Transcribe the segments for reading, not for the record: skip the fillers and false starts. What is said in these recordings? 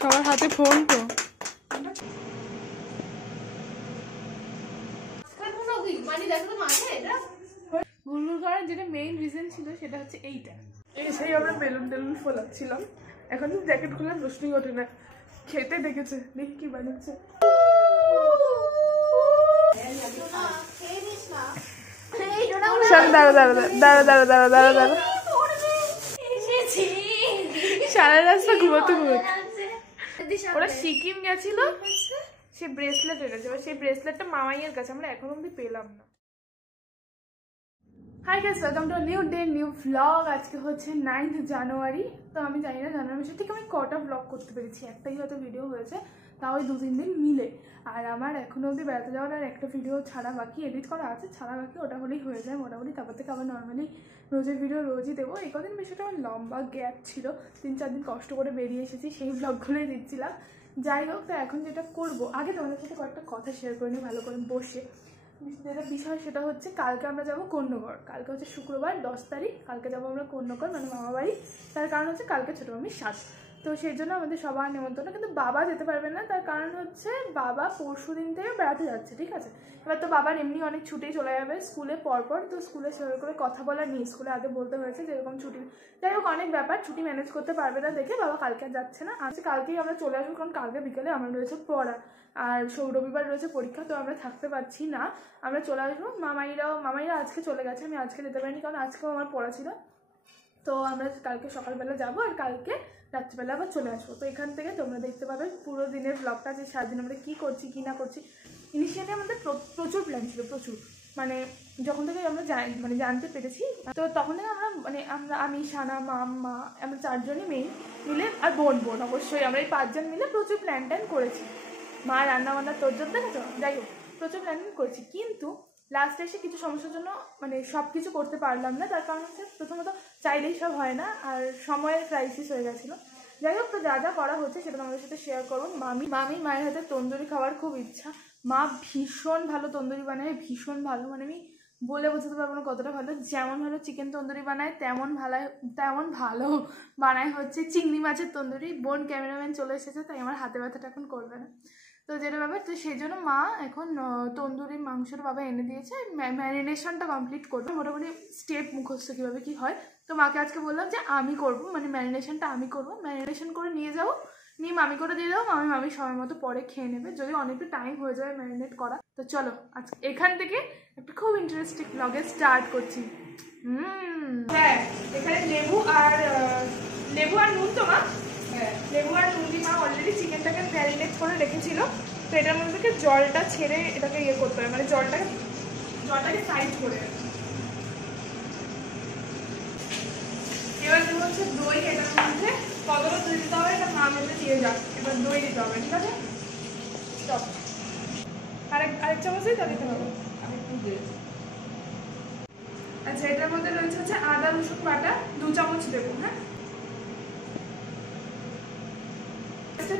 সবার হাতে ফোন তো। গুলগুল করার যেটা মেইন রিজন ছিল সেটা হচ্ছে এইটা। এসেই আমরা বেলুন টেলুন ফোলাচ্ছিলাম। এখন তো জ্যাকেট খোলার প্রশ্নই ওঠে না। খেতে দেখেছে, দেখি কি বানাচ্ছে। সারা রাস্তা ঘুমাতে ঘুমাতে ওরা সিকিম গেছিল, সে ব্রেসলেট এনেছে, সেই ব্রেসলেটটা মামাইয়ের কাছে, আমরা এখন অব্দি পেলাম না। Hi guys, welcome to new day new vlog. আজকে হচ্ছে 9th জানুয়ারি। তো আমি জানি না জানুয়ারি মাসে ঠিক আমি কটা ভ্লগ করতে পেরেছি, একটাই হয়তো ভিডিও হয়েছে, তাও ওই 2-3 দিন মিলে। আর আমার এখনো অবধি বেড়াতে যাওয়ার আর একটা ভিডিও ছাড়া বাকি, এডিট করা আছে ছাড়া বাকি, ওটা হলেই হয়ে যায় মোটামুটি। তারপর থেকে আবার নর্মালি রোজের ভিডিও রোজই দেবো। এই কদিন বিষয়টা আমার লম্বা গ্যাপ ছিল, 3-4 দিন কষ্ট করে বেরিয়ে এসেছি, সেই ভ্লগগুলোই দিচ্ছিলাম। যাই হোক, তো এখন যেটা করবো, আগে তোমাদের সাথে কয়েকটা কথা শেয়ার করে নিই ভালো করে বসে। যেটা বিষয় সেটা হচ্ছে কালকে আমরা যাবো কন্যগড়। কালকে হচ্ছে শুক্রবার 10 তারিখ। কালকে যাবো আমরা কন্যগড়, মানে মামা বাড়ি। তার কারণ হচ্ছে কালকে ছোটো মামির শ্বাস, তো সেই জন্য আমাদের সবার নেমন্তন্ন। কিন্তু বাবা যেতে পারবে না, তার কারণ হচ্ছে বাবা পরশু দিন থেকে বেড়াতে যাচ্ছে, ঠিক আছে। এবার তো বাবার এমনি অনেক ছুটি চলে যাবে স্কুলে পরপর, তো স্কুলে সেভাবে করে কথা বলা নেই, স্কুলে আগে বলতে হয়েছে যেরকম ছুটি, যাই হোক অনেক ব্যাপার, ছুটি ম্যানেজ করতে পারবে না দেখে বাবা কালকে আর যাচ্ছে না। আজকে কালকেই আমরা চলে আসবো, কারণ কালকে বিকেলে আমার রয়েছে পড়া, আর রবিবার রয়েছে পরীক্ষা, তো আমরা থাকতে পারছি না, আমরা চলে আসবো। মামাইরা আজকে চলে গেছে, আমি আজকে যেতে পারিনি কারণ আজকেও আমার পড়া ছিল। তো আমরা কালকে সকালবেলা যাবো আর কালকে রাত্রিবেলা আবার চলে আসবো। তো এখান থেকে তোমরা দেখতে পাবে পুরো দিনের ব্লগটা, যে সারাদিন আমরা কী করছি কী না করছি। ইনিশিয়ালি আমাদের প্রচুর প্ল্যান ছিল, প্রচুর, মানে যখন থেকে আমরা জানতে পেরেছি, তো তখন থেকে আমরা আমি সানা মা আমরা 4 জনই মিলে, আর বোন অবশ্যই, আমরা এই 5 জন মিলে প্রচুর প্ল্যান করেছি। মা রান্নাবান্নার তোরজোর দেখেছো, যাই হোক প্রচুর প্ল্যান করেছি। কিন্তু লাস্টে এসে কিছু সমস্যার জন্য সব কিছু করতে পারলাম না। তার কারণ হচ্ছে প্রথমত চাইলেই সব হয় না, আর সময়ের ক্রাইসিস হয়ে গেছিলো। যাই হোক, তো যা যা করা হচ্ছে সেটা তোমাদের সাথে শেয়ার করবো। মায়ের হাতে তন্দুরি খাওয়ার খুব ইচ্ছা। মা ভীষণ ভালো তন্দুরি বানায়, ভীষণ ভালো, মানে আমি বলে বোঝাতে পারবো না কতটা ভালো। যেমন ভালো চিকেন তন্দুরি বানায়, তেমন ভালো বানায় হচ্ছে চিংড়ি মাছের তন্দুরি। বোন ক্যামেরাম্যান চলে এসেছে, তাই আমার হাতে ব্যথাটা এখন করবে না। তো যেটা ব্যাপার, তো সেই জন্য মা এখন তন্দুরি মাংসের বাবা এনে দিয়েছে, ম্যারিনেশনটা কমপ্লিট করবে, মোটামুটি স্টেপ মুখস্থ কীভাবে কী হয়। তো মাকে আজকে বললাম যে আমি করবো, মানে ম্যারিনেশনটা আমি করবো, ম্যারিনেশন করে নিয়ে যাবো, নিয়ে মামি করে দিয়ে যাবো, মামি সময় মতো পরে খেয়ে নেবে, যদি অনেকটা টাইম হয়ে যাবে ম্যারিনেট করা। তো চলো আজকে এখান থেকে একটা খুব ইন্টারেস্টিং ব্লগে স্টার্ট করছি। হ্যাঁ, এখানে লেবু আর নুন তো মা, লেবু আর নুন দিয়ে মা অলরেডি চিকেনটাকে ম্যারিনেট করে রেখেছিল। তো এটার মধ্যে থেকে জলটা ছেড়ে এটাকে ইয়ে করতে হবে, মানে জলটাকে সাইড করে। এবার কি হচ্ছে দই, এটার মধ্যে কতটা দই দিতে হবে এটা মা মেপে দিয়ে যাক। এবার দই দিতে হবে, ঠিক আছে, স্টপ। আরেক চামচ দিয়ে দিতে হবে। আচ্ছা, এটার মধ্যে রয়েছে হচ্ছে আদা রসুন বাটা 2 চামচ দেবো। হ্যাঁ,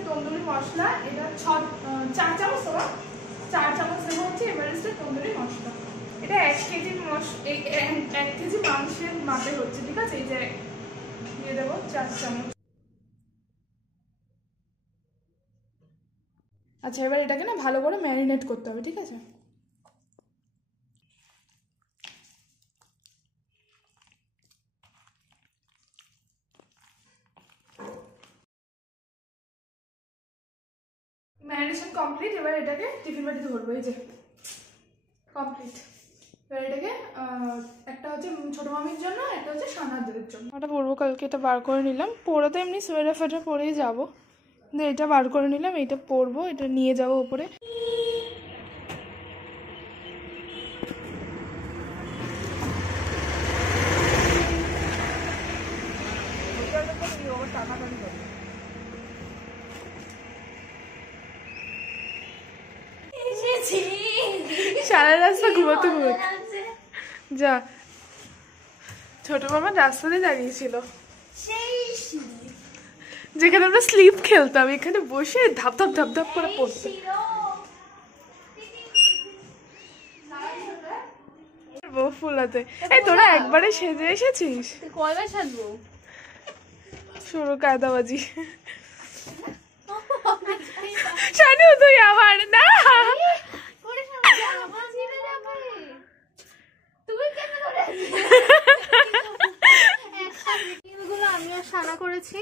তন্দুরি মশলা এটা 4 চামচ দেবো, 4 চামচ দেবো হচ্ছে এভারেস্টের তন্দুরি মশলা। এটা 1 কেজি 1 কেজি মাংসের মাপে হচ্ছে, ঠিক আছে। এই যে দিয়ে দেবো 4 চামচ। আচ্ছা, এবার এটাকে না ভালো করে ম্যারিনেট করতে হবে, ঠিক আছে। Marination complete. এবার এটাকে টিফিন বাটিতে ভরবো, এই যে কমপ্লিট। এবার এটাকে একটা হচ্ছে ছোটো মামির জন্য, একটা হচ্ছে সানাদের জন্য। ওটা পরবো কালকে, এটা বার করে নিলাম। পরে তো এমনি সোয়েটার ফেটার পরেই যাবো, কিন্তু এটা বার করে নিলাম, এইটা পরবো, এটা নিয়ে যাবো উপরে। সারা রাস্তা ঘুমাতে যা, ছোট মামা রাস্তাতে দাঁড়িয়েছিল, যেখানে আমরা স্লিপ খেলতাম, এখানে বসে ধাপ ধাপ ধাপ ধাপ করে পড়তো। ফুলাতে এই তোরা একবারে সেজে এসেছিস, কয়বার সাজবো? শুরু কায়দাবাজি। শানু তুই আমার না আমিও সাদা করেছি।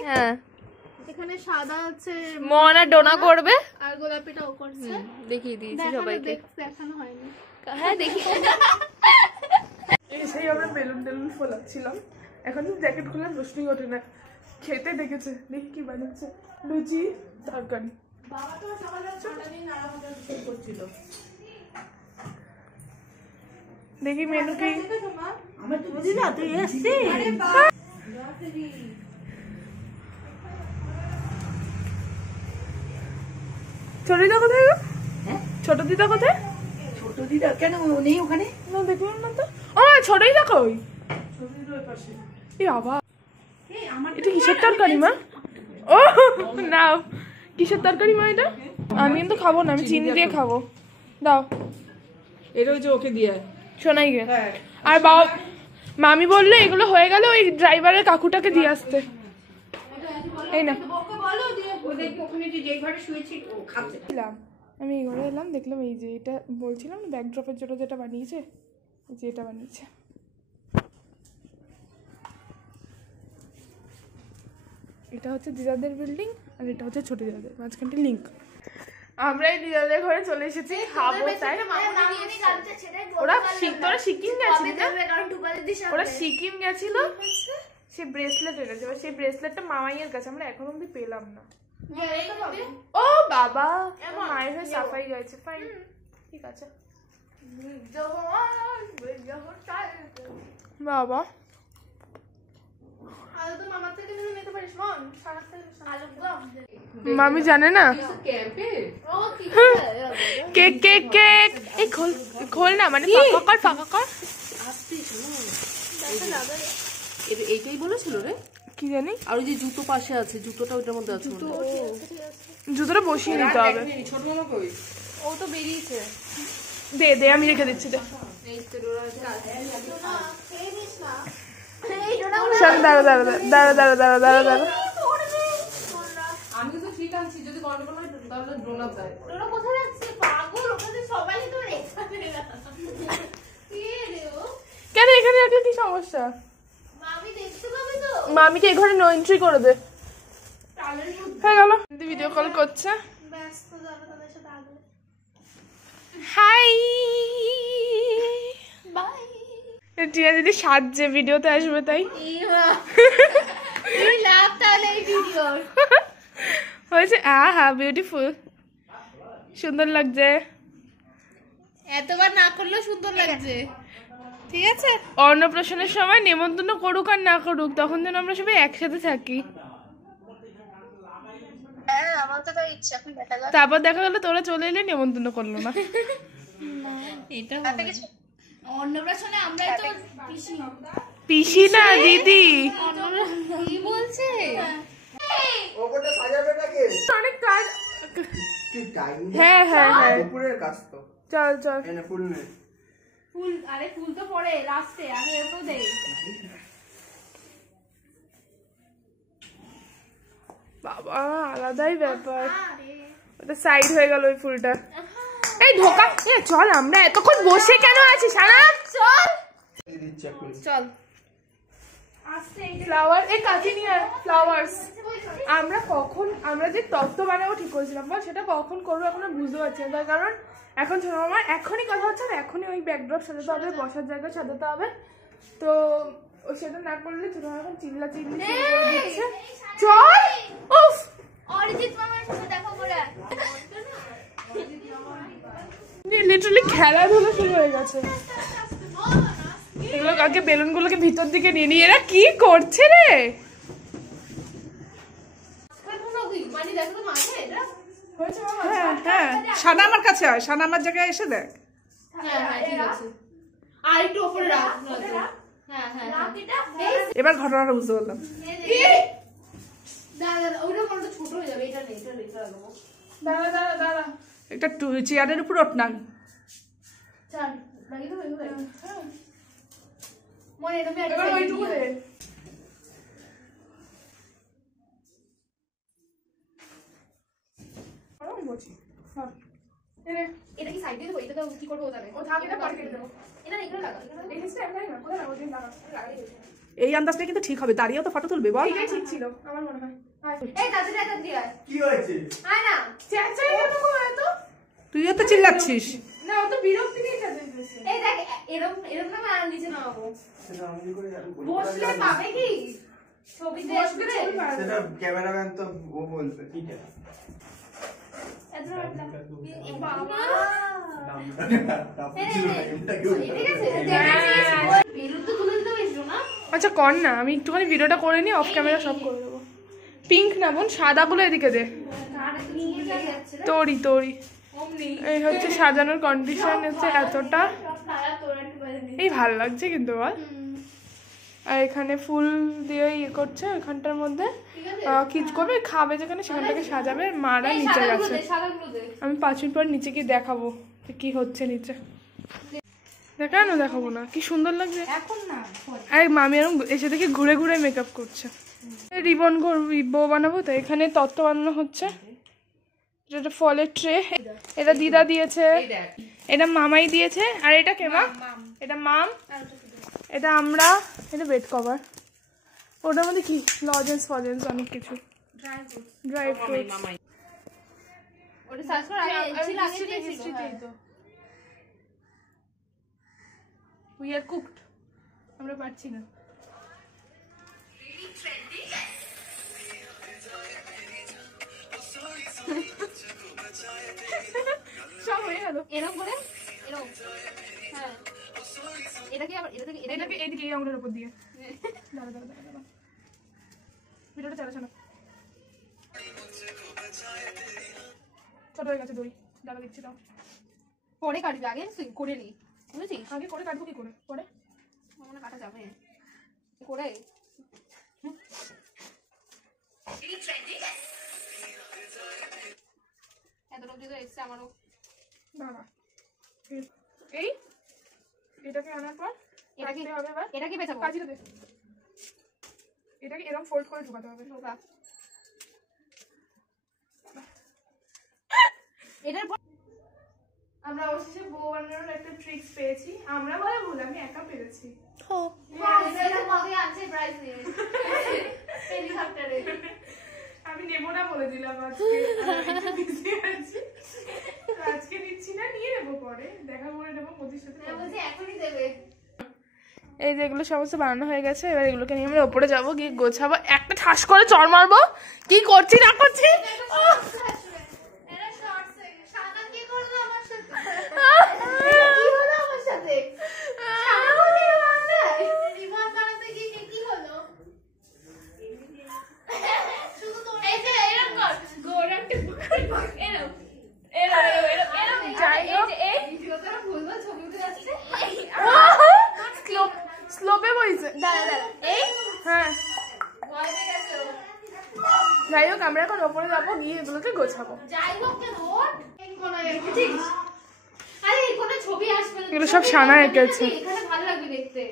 এখানে সাদা আছে, মনা ডোনা করবে আর গোলাপিটাও করছে। দেখিয়ে দিয়েছি সবাইকে, দেখানো হয়নি। হ্যাঁ দেখি। সেই আমরা বেলুন টেলুন ফোলাচ্ছিলাম, এখন জ্যাকেট খোলার প্রশ্নই ওঠে না। খেতে দেখেছে, দেখি কি বানাচ্ছে, লুচি তরকারি। দেখি মেনু কি। ছোট দিদা কোথায় গো? ছোট দিদা কোথায়? ছোট দিদা কেন নেই ওখানে? না দেখলাম না তো। ও ছোট দিদা কই? বাবা এটা কিসের তরকারি মা? ও না কিসের তরকারি মা এটা? আমি কিন্তু খাবো না, আমি চিনি দিয়ে খাবো। দাও। এটা হচ্ছে ওকে দিয়ে শোনাই গে। আর বাবা মামি বললো এগুলো হয়ে গেল ওই ড্রাইভারের কাকুটাকে দিয়ে আসতে। এই না আমি এই ঘরে এলাম, দেখলাম এই যে এটা বলছিলাম ব্যাকড্রপের জন্য যেটা বানিয়েছে, এই যে এটা বানিয়েছে। এটা হচ্ছে দিদাদের বিল্ডিং আর এটা হচ্ছে ছোট দিদাদের, মাঝখানটা লিঙ্ক। আমরা এই দিদাদের ঘরে চলে এসেছি, খাবো তাই। ওরা তোরা সিকিম গেছিলি না? ওরা সিকিম গেছিল, সে ব্রেসলেট এনেছে, সেই ব্রেসলেটটা মামাইয়ের কাছে, আমরা এখন অব্দি পেলাম না। ও বাবা মায়ের হয়ে সাফাই গেছে, ফাইন ঠিক আছে। বাবা মামি জানে না কেক কেক কেক। এই খোল খোল না, মানে ফাঁকা কর। এইটাই বলেছিল রে, কি জানি। আর ওই যে জুতো পাশে আছে, জুতোটা ওইটার মধ্যে আছে। জুতোটা বসিয়ে নিতে হবে। ছোট মামা কই? ও তো বেরিয়েছে। দে দে আমি রেখে দিচ্ছি, দে। দাঁড়া দাঁড়া দাঁড়া দাঁড়া দাঁড়া দাঁড়া দাঁড়া। আমি তো ঠিক আছি, যদি গন্ডগোল হয় তাহলে ডোনা দেয়। ওরা কোথায় যাচ্ছে পাগল? ওখানে সবাই তো এখানে কে রে ও? কেন এখানে রাখলে কি সমস্যা? মামি দেখতে পাবে তো? মামিকে এই ঘরে নো এন্ট্রি করে দে। হয়ে গেল। ভিডিও কল করছে। ব্যস্ত যাবে তাদের সাথে আগে। High by. টিয়া দিদি সাজছে, ভিডিওতে আসবে তাই। তুই লাভ তাহলে এই ভিডিওর। হয়েছে আহা বিউটিফুল, সুন্দর লাগছে। এতবার না করলেও সুন্দর লাগছে, ঠিক আছে। অন্নপ্রাশনের সময় নেমন্তন্ন করুক আর না করুক, তখন যেন আমরা সবাই একসাথে থাকি। তারপর দেখা গেলো তোরা চলে এলে নেমন্তন্ন করলো না। এটা অন্নপ্রাশনে আমরাই তো পিসি। পিসি না দিদি। কি বলছে? অনেক কাজ। হ্যাঁ হ্যাঁ হ্যাঁ চল চল। ফুল, আরে ফুল তো পরে লাস্টে, আগে এতো দে। বাবা আলাদাই ব্যাপার, ওটা সাইড হয়ে গেল ওই ফুলটা। এই ঢোকা, চল আমরা এতক্ষণ বসে কেন আছি সারা, চল চল। ফ্লাওয়ার এই কাছে নিয়ে ফ্লাওয়ার্স। আমরা যে তত্ত্ব বানাবো ঠিক করেছিলাম, বল সেটা কখন করবো এখন বুঝতে পারছি না, তার কারণ এখন ছোট মামার এখনই কথা হচ্ছে, এখনই ওই ব্যাকড্রপ সাজাতে হবে, বসার জায়গা সাজাতে হবে। তো সেটা না করলে ছোট মামা এখন চিল্লা চিল্লি দিচ্ছে। চল উফ অরিজিৎ মামার সাথে দেখা করে লিটারালি খেলাধুলো শুরু হয়ে গেছে। এগুলো কাকে বেলুন গুলোকে ভিতর দিকে নিয়ে নিয়ে এরা কি করছে রে? হ্যাঁ সানা আমার কাছে আয়, সানা আমার জায়গায় এসে দেখ। এবার ঘটনাটা বুঝতে পারলাম। একটা চেয়ারের উপর ওঠনান। বলছি। হ্যাঁ এনে এটা কি সাইড দিয়ে দেবো? এটা তো কি করবো তাহলে? ও থাক, এটা পরে কেটে দেবো। এটা এখানে লাগা। দেখেছিস আমি জানি না কোথায় লাগাবো, দিন লাগাবো, লাগাই দিয়েছি। এই আন্দাজটা কিন্তু ঠিক হবে, দাঁড়িয়েও তো ফটো তুলবে বল। এটাই ঠিক ছিল আমার মনে হয়। আয়। এই তাড়াতাড়ি আয়। কি হয়েছে? আয় না। চেঁচাই কেন গো এত? তুইও তো চিল্লাচ্ছিস। না ও তো বিরক্তি নিয়ে চেঁচাইতেছে। এই দেখ এরকম এরকম না আর নিচে নামাবো। সেটা আমি করে আর বলতে বসলে পারলাম না। পাবে কি? ছবিতে বসলে আসবে। ছবি পাবে। সেটা ক্যামেরাম্যান তো ও বলবে ঠিক আছে। এত রাখলা। এ বাবা। ঠিক আছে বেলুন তো তুলে দিতে হয়েছিল না? আচ্ছা কর না, আমি একটুখানি ভিডিওটা করে নিই, অফ ক্যামেরা সব করে দেবো। পিঙ্ক না বোন, সাদাগুলো এদিকে দে। কার নিয়ে লেগে যাচ্ছে রে? তোরই তোরই। অমনি। এই হচ্ছে সাজানোর কন্ডিশন হচ্ছে এতটা। সব সারা তোর একটু বাইরে দিই। এই ভাল লাগছে কিন্তু বল। আর এখানে ফুল দিয়ে ইয়ে করছে এখানটার মধ্যে। ঠিক আছে? কিছু করবে, খাবে যেখানে সেখানটাকে সাজাবে। মারা এই নিচে সাদাগুলো গেছে। দে, সাদাগুলো দে। আমি 5 মিনিট পর নিচে গিয়ে দেখাবো যে কি হচ্ছে নিচে। কেন দেখাবো না, কি সুন্দর লাগছে। এখন না। আর মামি এরকম এসে দেখি ঘুরে ঘুরে মেকআপ করছে। রিবন বো বানাবো তো, এখানে তত্ত্ব বানানো হচ্ছে। এটা ফলের ট্রে, এটা দিদা দিয়েছে, এটা মামাই দিয়েছে। আর এটা কে মা? এটা মাম, এটা আমরা, এটা বেড কভার। ওটার মধ্যে কি লজেন্স ফজেন্স অনেক কিছু, ড্রাই ফ্রুটস। ওটা সার্চ করে আগে ছিল আগে দিয়েছি তো। উই আর কুকড, আমরা পারছি না। সব হয়ে গেল। এরকম করে এরকম। হ্যাঁ। এটা কি আবার এটা থেকে এটা এটাকে এইদিকে এই আঙুলের উপর দিয়ে দাঁড়া দাঁড়া দাঁড়া দাঁড়া। ভিডিওটা চালাচ্ছে না, ছোট হয়ে গেছে দই। দাঁড়া দিচ্ছি, দাও। পরে কাটবি, আগে তুই করে নি বুঝেছিস? আগে করে কাটবো কি করে পরে? আমার মনে হয় কাটা যাবে করে। এত অব্দি তো এসছে আমারও। দাঁড়া, এই এটাকে আনার পর এটা কি কাটতে হবে এবার। এটা কি বেচাবো? কাজিটা দে, এটাকে এরকম ফোল্ড করে ঢোকাতে হবে। ঢোকা। এটার পর আমরা অবশেষে বো বানানোর একটা ট্রিক্স পেয়েছি। আমরা বলে ভুল, আমি একা পেরেছি। এটা মগে আছে প্রাইস নিয়ে হেলিকপ্টারে। আমি নেবো না বলে দিলাম আজকে, আমি একটু busy আছি। তো আজকে নিচ্ছি না, নিয়ে নেবো পরে, দেখা করে নেবো মোদির সাথে। আমি বলছি এখনই দেবে। এই যে এগুলো সমস্ত বানানো হয়ে গেছে, এবার এগুলোকে নিয়ে আমরা ওপরে যাবো, গিয়ে গোছাবো, একটা ঠাস করে চড় মারবো। কি করছি না করছি। এরা শর্টস সাদা কি করলো আমার সাথে? কি হলো আমার সাথে? সাদা বলে রিবন বানাতে গিয়ে কি হলো? শুধু তোর এই যে এরকম কর গোরাকে এরকম এরকম যাই হোক, এই ভিডিওটা ভুলবো ছবি উঠে যাচ্ছে। স্লোপে বইছে। দাঁড়া দাঁড়া এই হ্যাঁ ভয় পেয়ে গেছে ও। যাই হোক, আমরা এখন ওপরে যাবো, গিয়ে এগুলোকে গোছাবো। যাই হোক কেন ওর এই কোনায় রেখেছিস? আরে এই কোনায় ছবি আসবে না। এগুলো সব সানা এঁকেছে। এখানে ভালো লাগবে দেখতে।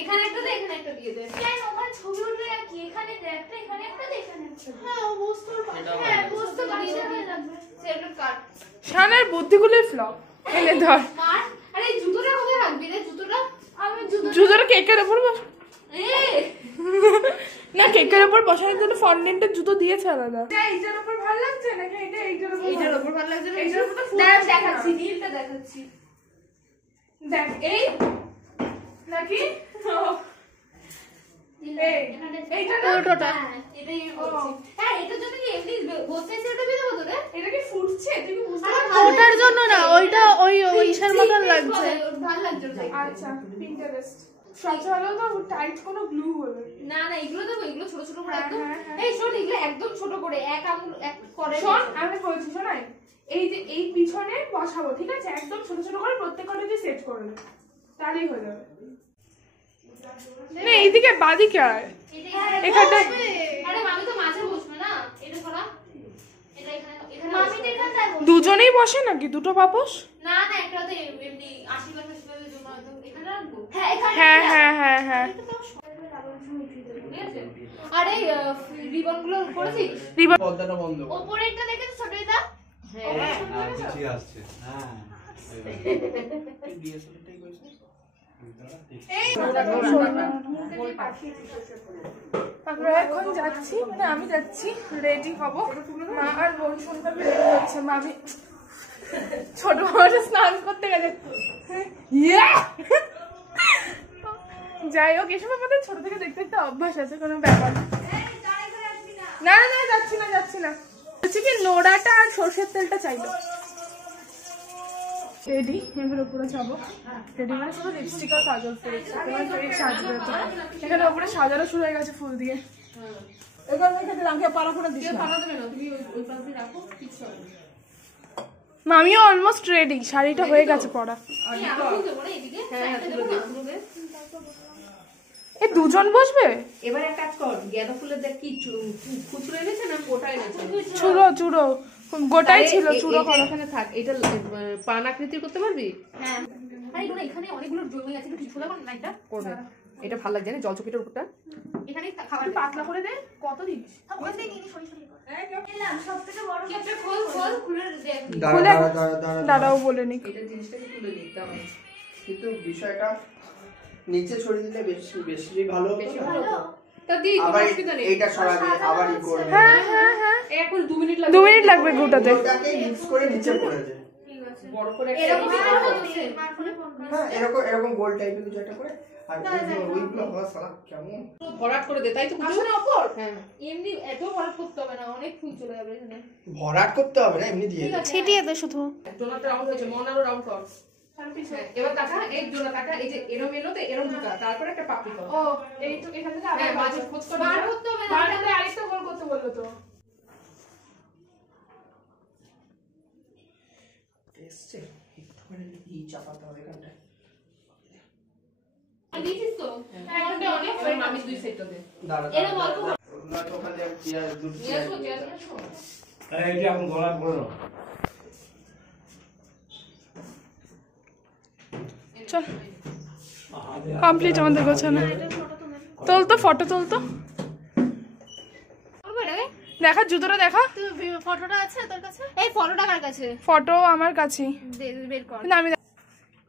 এখানে একটা দে, এখানে একটা দিয়ে দে। কেন ওখানে ছবি উঠবে আর কি? এখানে দে একটা, এখানে একটা দে, এখানে একটা দে। হ্যাঁ ও বস্তুর পাশে। হ্যাঁ বস্তুর পাশে ভালো লাগবে। সেরকম কাট। সানার বুদ্ধিগুলোই ফ্লপ। এনে ধর মার। আরে এই জুতোটা কোথায় রাখবি রে? জুতোটা আমি জুতোটা কেকের উপর বস। এ না, কেকের উপর বসানোর জন্য ফন্ডেন্টের জুতো দিয়েছে আলাদা। এইটার উপর ভালো লাগছে নাকি এটা এইটার উপর? এইটার উপর ভালো লাগছে না? এইটার উপর তো ফুল দাঁড়া, আছে না। দেখাচ্ছি নীলটা দেখাচ্ছি। দেখ এই নাকি এই এইটা না ওটা এটাই বলছি। হ্যাঁ এটার জন্য কি এমনি বসে সেটা দিয়ে দেবো তো রে? এটা কি ফুটছে তুই কি বুঝতে আরে পারছিস? ওটার জন্য না, ওইটা ওই ইসের মতন লাগছে। ভালো লাগছে ওটাই। আচ্ছা পিন্টারেস্ট সবচেয়ে ভালো তো টাইট কোনো গ্লু হলো। না না এগুলো দেবো, এগুলো ছোট ছোট করে হ্যাঁ, একদম। হ্যাঁ, হ্যাঁ। এই শোন এগুলো একদম ছোট করে এক আঙুল এক করে শোন আমি বলছি, শোনাই এই যে এই পিছনে বসাবো, ঠিক আছে? একদম ছোট ছোট করে প্রত্যেকটা তুই সেট করে নে, তাহলেই হয়ে যাবে। না এইদিকে বাদিকে আয়, এখানটায়। আরে মামি তো মাঝে বসবে না, এটা সরা। এটা এখানে এখানে মামি তো এখানটায় বসবে। দুজনেই বসে নাকি দুটো পাপোশ? না না একটা তো এমনি আশীর্বাদ আশীর্বাদের জন্য হয়তো এখানে রাখবো। হ্যাঁ এখানে। হ্যাঁ হ্যাঁ হ্যাঁ হ্যাঁ। আরে রিবন গুলো করেছিস? রিবন পর্দাটা বন্ধ কর। ওপরেরটা দেখেছিস ছোটটা? কিছুই আসছে হ্যাঁ আমরা এখন যাচ্ছি, মানে আমি যাচ্ছি, রেডি হব। মা আর বোন শুনতে রেডি হচ্ছে। মামি ছোট মামাটা স্নান করতে গেছে। যাই হোক, এসব আমাদের ছোট থেকে দেখতে দেখতে অভ্যাস আছে, কোনো ব্যাপার না। না না যাচ্ছি না যাচ্ছি না, হচ্ছে কি নোড়াটা আর সর্ষের তেলটা চাইলো। রেডি, এবার উপরে যাবো। রেডি মানে শুধু লিপস্টিক আর কাজল পরেছি, তোমার ফেস সাজবে তো। এখানে উপরে সাজানো শুরু হয়ে গেছে ফুল দিয়ে। এখানে থেকে রাখে পারা করে দিস না। পালা দেবে না, তুমি ওই পাশ দিয়ে রাখো, কিছু হবে না। মামিও অলমোস্ট রেডি, শাড়িটা হয়ে গেছে পরা। এ দুজন বসবে? এবার এক কাজ কর, গাঁদা ফুলের দেখ কি খুচরো এনেছে না গোটা এনেছে? চুড়ো চুড়ো গোটাই ছিল, চুড়ো এইটা করা। এখানে থাক, এটা পান আকৃতির করতে পারবি? হ্যাঁ আরে এগুলো এখানে অনেকগুলো জমি আছে, একটু ছোলা করুন না এটা। করবে। এটা ভালো লাগছে না জলচকিটার উপরটা? এখানে খাবার একটু পাতলা করে দে, কত দিবি? ওখান থেকে নিয়ে সরি সরি এলাম সবথেকে বড় কেটে খোল খুলে দেখ। দাঁড়াও বলে নি। এটা জিনিসটাকে তুলে নিতে হবে। কিন্তু বিষয়টা নিচে সরিয়ে দিলে বেশি বেশি ভালো হতো বেশি না? ভালো তো। তা দি আবার তোমার অসুবিধা নেই। এইটা সরাবে আবার ই করবে হ্যাঁ হ্যাঁ হ্যাঁ, এখন 2 মিনিট লাগবে। 2 মিনিট লাগবে গোটাতে। ওটাকে মিক্স করে নিচে পড়ে যায়। বড় করে এরকম একটা হ্যাঁ এরকম এরকম গোল টাইপের কিছু একটা করে। আর ওইগুলো হওয়া সালা কেমন ভরাট করে দে, তাই তো আসলে ওপর হ্যাঁ। এমনি এত বড় করতে হবে না, অনেক ফুল চলে যাবে এখানে। ভরাট করতে হবে না, এমনি দিয়ে দেবে। ছিটিয়ে দে শুধু। ডোনাট রাউন্ড হয়েছে, মন আরো রাউন্ড কর। হ্যাঁ, এবার তাকা, এই জোড়া তাকা, এই যে এরম এলোতে এরম ঢুকা, তারপর একটা পাপড়ি কর। ও এই তো এখান থেকে হ্যাঁ, আবার মাঝে খোঁজ কর। বার করতে হবে না, বার করে আরেকটা গোল করতে বললো তো। এসছে একটুখানি ই চাপাতে হবে এখানটায়। দিছিস তো হ্যাঁ অনেক এবার মামি 2 সেটটা দে। দাঁড়া এরকম অল্প না তো ওখানে চেয়ার দুটো নিয়ে আসো, চেয়ার নিয়ে আসো। এইটা এখন গলা পড়ে না। চল কমপ্লিট আমাদের গোছানো। তোল তো ফটো, তোল তো, দেখা জুতোটা দেখা। ফটোটা আছে তোর কাছে? এই ফটোটা কার কাছে? ফটো আমার কাছেই, বের কর। কিন্তু আমি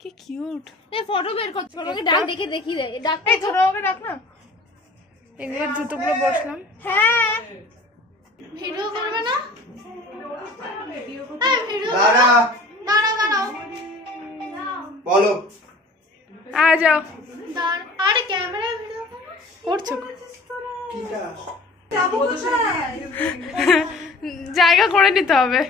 কি কিউট। এই ফটো বের কর, তোমাকে ডাক দেখে দেখি দে। ডাক এই ছোট ওকে ডাক না। এগুলো জুতোগুলো বসলাম। হ্যাঁ ভিডিও করবে না? হ্যাঁ ভিডিও দাঁড়া দাঁড়াও দাঁড়াও বলো আ যাও, আরে ক্যামেরায় ভিডিও করছো? কিটা জায়গা করে নিতে হবে।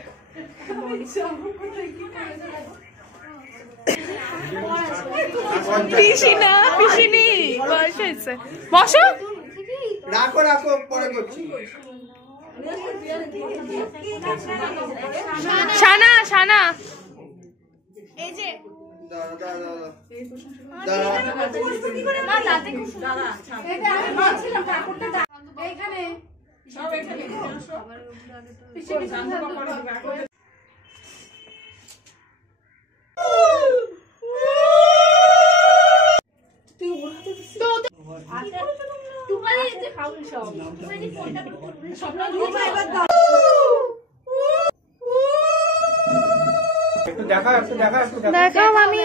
পিসিনা পিসিনি বয়স হয়েছে, বসো। রাখো রাখো পরে করছি। শানা শানা, এই যে দাঁড়া দাঁড়া দাঁড়া না দাঁতে খুব সুন্দর। এটা আমি বলছিলাম ঠাকুরটা এইখানে সব এখানে পিছে পিছে একটু দেখা একটু দেখা একটু দেখা। দেখাও আমি।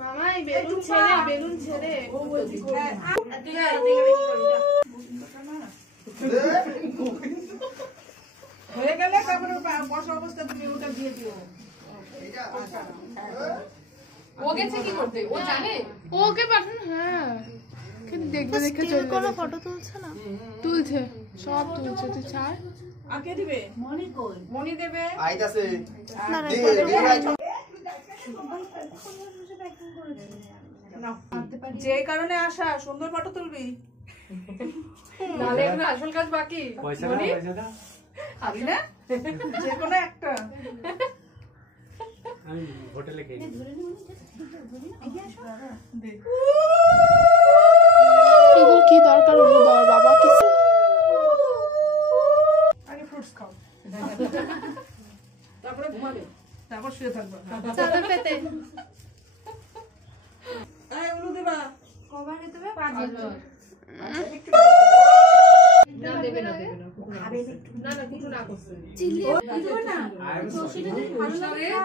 মামা এই বেলুন ছেড়ে, বেলুন ছেড়ে। হয়ে গেলে তারপরে বসা অবস্থা তুমি ওটা দিয়ে দিও। ও গেছে কি করতে? ও জানে? ওকে পাঠান, হ্যাঁ কিন্তু দেখবে দেখে চলে কোনো যাবে। ফটো তুলছে না? তুলছে, সব তুলছে, তুই ছাড়। আগে দিবে মনি দেবে। আইতাছে না না যে কারণে আসা, সুন্দর ফটো তুলবি। নালে এখন আসল কাজ বাকি। পয়সা দাও পয়সা দাও। খাবি না যে কোনো একটা। আমি হোটেলে খেয়ে এগুলো কি দরকার হলো দর বাবা কিছু। আগে ফ্রুটস খাও, তারপরে ঘুমাবে, তারপর শুয়ে থাকবে। চাদর পেতে এই উলু দেবা।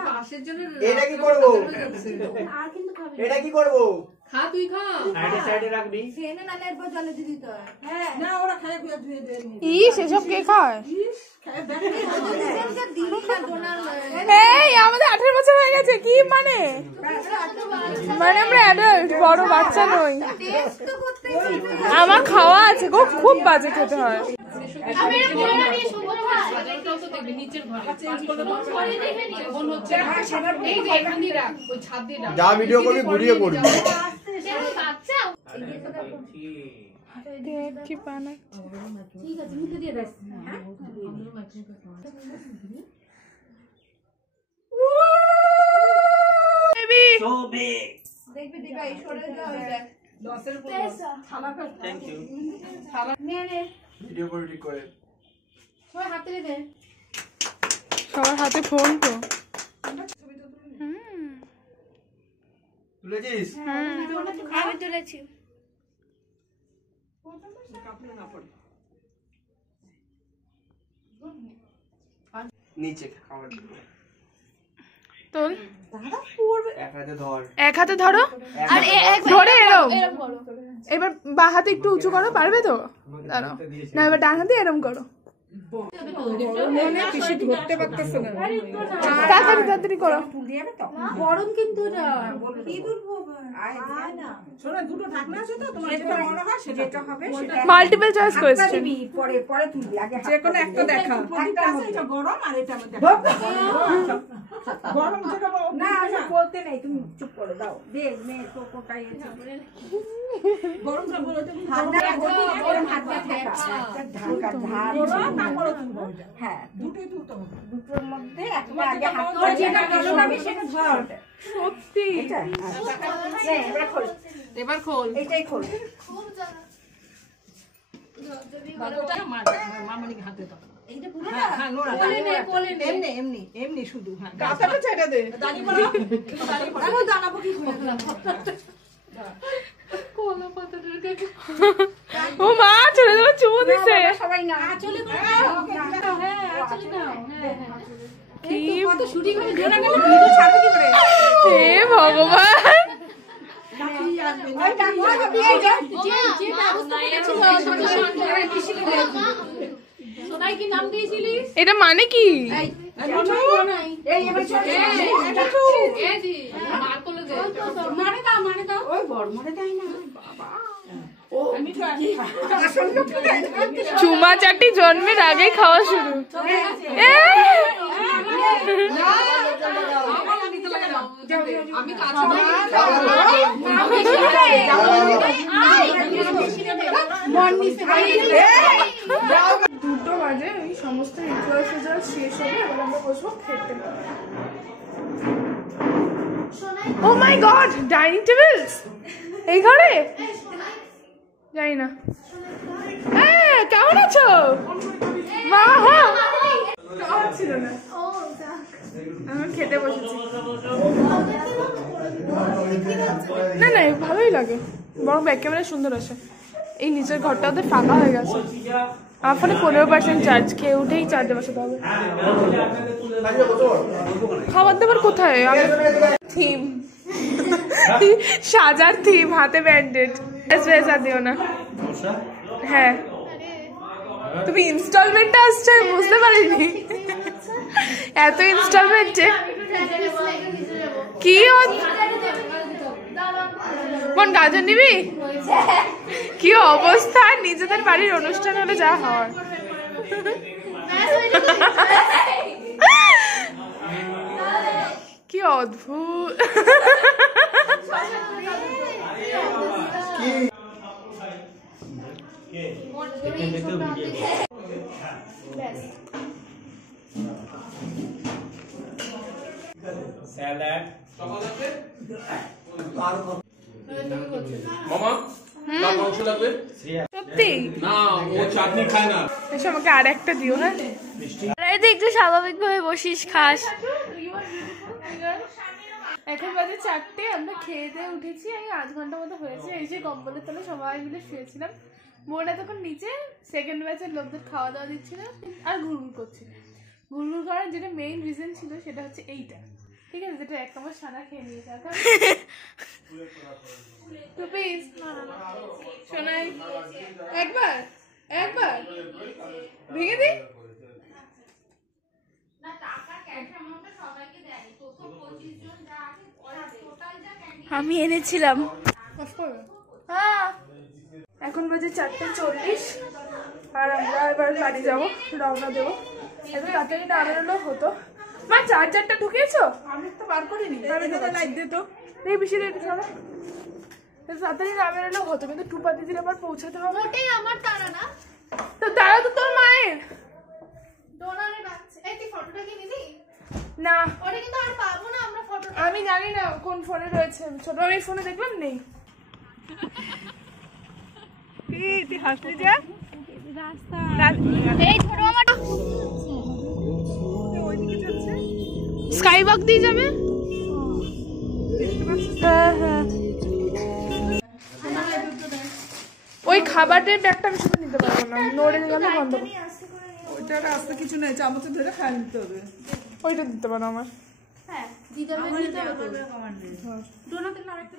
পাশের জন্য এটা কি করবো? এটা কি করবো? খা তুই খা সাইডে রাখবি। না ওরা খায় খুঁজে ধুয়ে দেয় সেসব কে খায়? এই আমাদের 18 বছর হয়ে গেছে, কি মানে? মানে আমরা অ্যাডাল্ট, বড় বাচ্চা নই। আমার খাওয়া আছে গো, খুব বাজে খেতে হয়। যা ভিডিও করবি ঘুরিয়ে করবি। কি বানাই ভিডিও করে ঠিক করে সবার হাতে ফোন তো। তুলেছিস? আমি তুলেছি। নিচে খাবার দিবো। তোল, এক হাতে ধর। এক হাতে ধরো আর ধরে এরম এরকম করো। এবার বা হাতে একটু উঁচু করো, পারবে তো? দাঁড়াও, না এবার ডান হাতে এরম করো। পিসি ধরতে পারতেছে না তাড়াতাড়ি তাড়াতাড়ি করো। গরম কিন্তু এটা। শোনো দুটো ঢাকনা আছে তো তোমার যেটা মনে হয় সেটা হবে মাল্টিপল চয়েস কোয়েশ্চেন। যে কোনো একটা দেখা একটা আছে এটা গরম আর এটা আমাদের গরম যেটা না বলতে নেই তুমি চুপ করে দাও দেখ নে তো কোটাই গরমটা বলো তুমি গরম হাতটা থাকা ঢাকা ধার তারপরে তুলবো হ্যাঁ দুটোই তুলতে হবে দুটোর মধ্যে একটা আগে হাত ধরে যেটা গরম হবে সেটা ধর সত্যি এবার খোল এবার খোল এটাই খোল খুব জ্বালা। মামানিকে হাতে দাও এইটা পুরো হ্যাঁ হ্যাঁ নোরা কোলে নে। এমনি এমনি এমনি শুধু হ্যাঁ কাঁথাটা ছেড়ে দে। দাঁড়িয়ে পড়ো দাঁড়াবো দাঁড়াবো কি কোলা পাতাটার কাছে ও মা ছেড়ে দেবো, চুমু দিছে। সবাই না চলে গো। হ্যাঁ, চলে নাও। হ্যাঁ, হ্যাঁ। কি কত শুটিং হয়ে ভিডিও ছাড়বে কি করে হে ভগবান। ওই ডাকো যে ব্যবস্থা করেছিল সোনাই কি নাম দিয়েছিলিস? এটা মানে কি? এই এবার চলে এই জি মার কোলে দে মানে দাও। ওই বড় মরে দেয় না বাবা ও আমি তো আসল চুমা চাটি জন্মের আগেই খাওয়া শুরু। আমি কাছে দুটো বাজে, ওই সমস্ত রিচুয়াল ফিচুয়াল শেষ হবে, এবার আমরা বসবো খেতে। ও মাই গড, ডাইনিং টেবিলস এই ঘরে? জানি না। কেমন আছো মা? হ্যাঁ খাওয়া ছিল না, ও যাক। আমি খেতে বসেছি। না না ভালোই লাগে, বরং ব্যাক ক্যামেরা সুন্দর আছে। এই নিচের ঘরটা ওদের ফাঁকা হয়ে গেছে। আমার ফোনে 15% চার্জ, খেয়ে উঠেই চার্জে বসাতে হবে। খাবার দাবার কোথায়? থিম সাজার থিম, হাতে ব্যান্ডেড। পয়সা দিও না। হ্যাঁ তুমি ইনস্টলমেন্টে আসছো, আমি বুঝতে পারিনি। এত ইনস্টলমেন্টে কি কোন গাজন নিবি? কি অবস্থা, নিজেদের বাড়ির অনুষ্ঠান হলে যা হয়। কি অদ্ভুত। স্যালাড মামা কার মাংস লাগবে? সত্যি না ও চাটনি খায় না। এসে আমাকে আর একটা দিও। হ্যাঁ একটু স্বাভাবিক ভাবে বসিস খাস। এখন বাজে 4টে, আমরা খেয়ে দিয়ে উঠেছি, এই 8 ঘন্টা মতো হয়েছে। এই যে কম্বলের তলে সবাই মিলে শুয়েছিলাম। বোন তখন নিচে সেকেন্ড ব্যাচের লোকদের খাওয়া দাওয়া দিচ্ছিল আর ঘুরঘুর করছিল। গুলগুল করার যেটা মেইন রিজন ছিল সেটা হচ্ছে এইটা, ঠিক আছে, যেটা এক নম্বর সানা খেয়ে নিয়েছে। তো প্লিজ শোনাই একবার একবার ভেঙে দিই। না টাকা ক্যাশ অ্যামাউন্টটা সবাইকে দেয়, তো 25 জন যা আছে টোটাল যা ক্যান্ডিডেট আমি এনেছিলাম। হ্যাঁ এখন বাজে 4:40 আর আমরা এবার বাড়ি যাবো, রওনা দেবো। এত তাড়াতাড়ি না বেরোলেও হতো। মা চার্জারটা ঢুকিয়েছো? আমি তো বার করিনি, লাইট দে তো। এই বেশি রেট ছাড়া এত তাড়াতাড়ি না বেরোলেও হতো, কিন্তু টুপা দিদির আবার পৌঁছাতে হবে। ওটাই আমার তারা না, তো তারা তো তোর মায়ের ডোনারের বাচ্চা। এই তুই ফটোটা কি নিলি? না। ওটা কিন্তু আর পাবো না আমরা ফটোটা। আমি জানি না কোন ফোনে রয়েছে, ছোট আমি ফোনে দেখলাম নেই। তুই হাসলি যা এই ছোট মামাটা স্কাই ওয়াক দিয়ে যাবে। হ্যাঁ হ্যাঁ ওই খাবারের ব্যাগটা আমি শুধু নিতে পারবো না, নড়ে গেলে বন্ধ। ওইটা রাস্তা কিছু নেই, চামচে ধরে খাই নিতে হবে। ওইটা দিতে পারো আমার। হ্যাঁ দিতে হবে, দিতে হবে। ডোনাতে না রাখতে